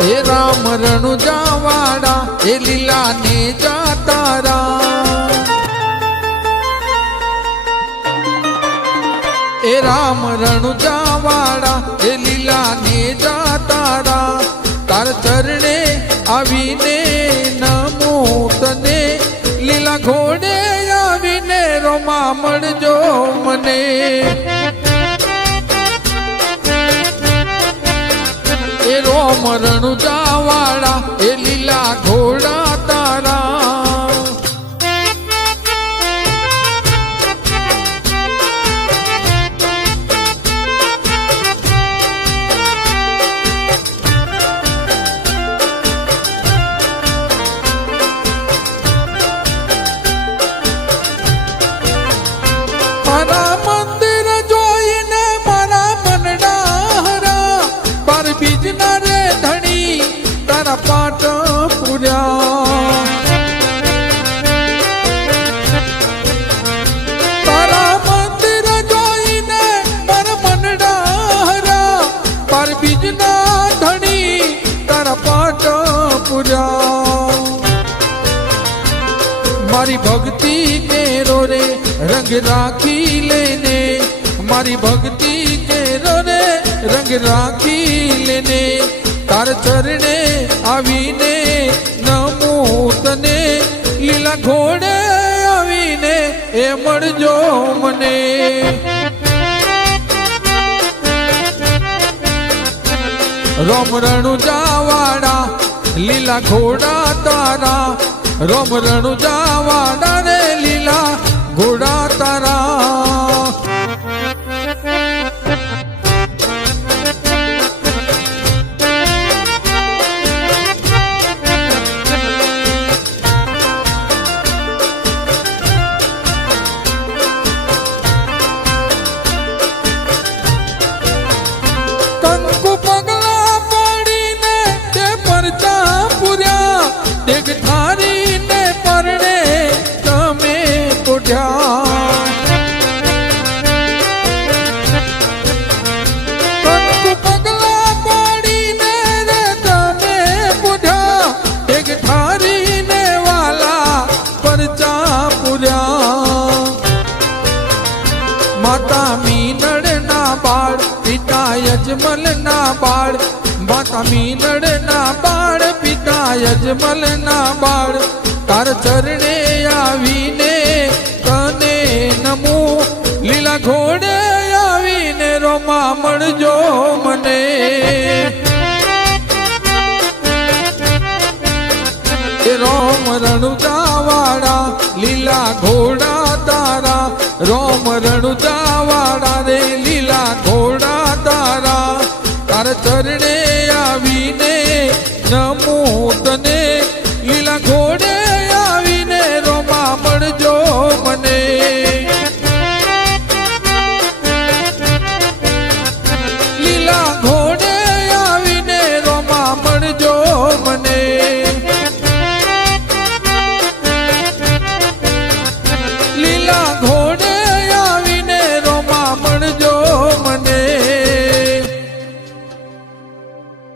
હે રામ રણુજાવાડા એ લીલા ને જાતારા એ રામ રણુજાવાડા એ લીલા ને જાતારા તાર ચરણે આવીને નમો તને લીલા ઘોડે આવીને રોમા મળજો મને એ રોમ રણુજાવાડા એ લીલા ઘોડા તારા મારા મંદિર જોઈને મારા મનડા હરા પર બીજના રે ધણી તારા પાટ પૂર્યા તારા મંદિર જોઈને મારા મનડા હરા પર બીજના ધણી તારા પાટ પૂર્યા મારી ભક્તિ કેરો રે રંગ રાખી લેને મારી ભક્તિ કેરો રે રંગ રાખી લેને તાર ચરણે આવીને નમો તને લીલા ઘોડે આવીને એ મળજો મને રોમ રણુજાવાડા લીલા ઘોડા તારા રોમ રણુજાવાડા રે લીલા ઘોડા તારા કંકુ પગલા પડીને તે પરચા પૂર્યા દેખ ઠારીને પરણે તમે પોઢ્યા કંકુ પગલા પડીને રે તમે પોઢ્યા દેખ ઠારીને વાલા પરચા પૂર્યા માતા મીનળના બાળ પિતા યજમલના બાળ માતા મીનળના બાળ પિતા યજમલના બાળ તાર ચરણે આવીને તને નમો લીલા ઘોડે આવીને રોમા મળજો મને એ રોમ રણુજાવાડા લીલા ઘોડા તારા રોમ રણુજાવાડા રે લીલા ઘોડા તારા તાર ચરણે આવીને નમો તને લીલા ઘોડા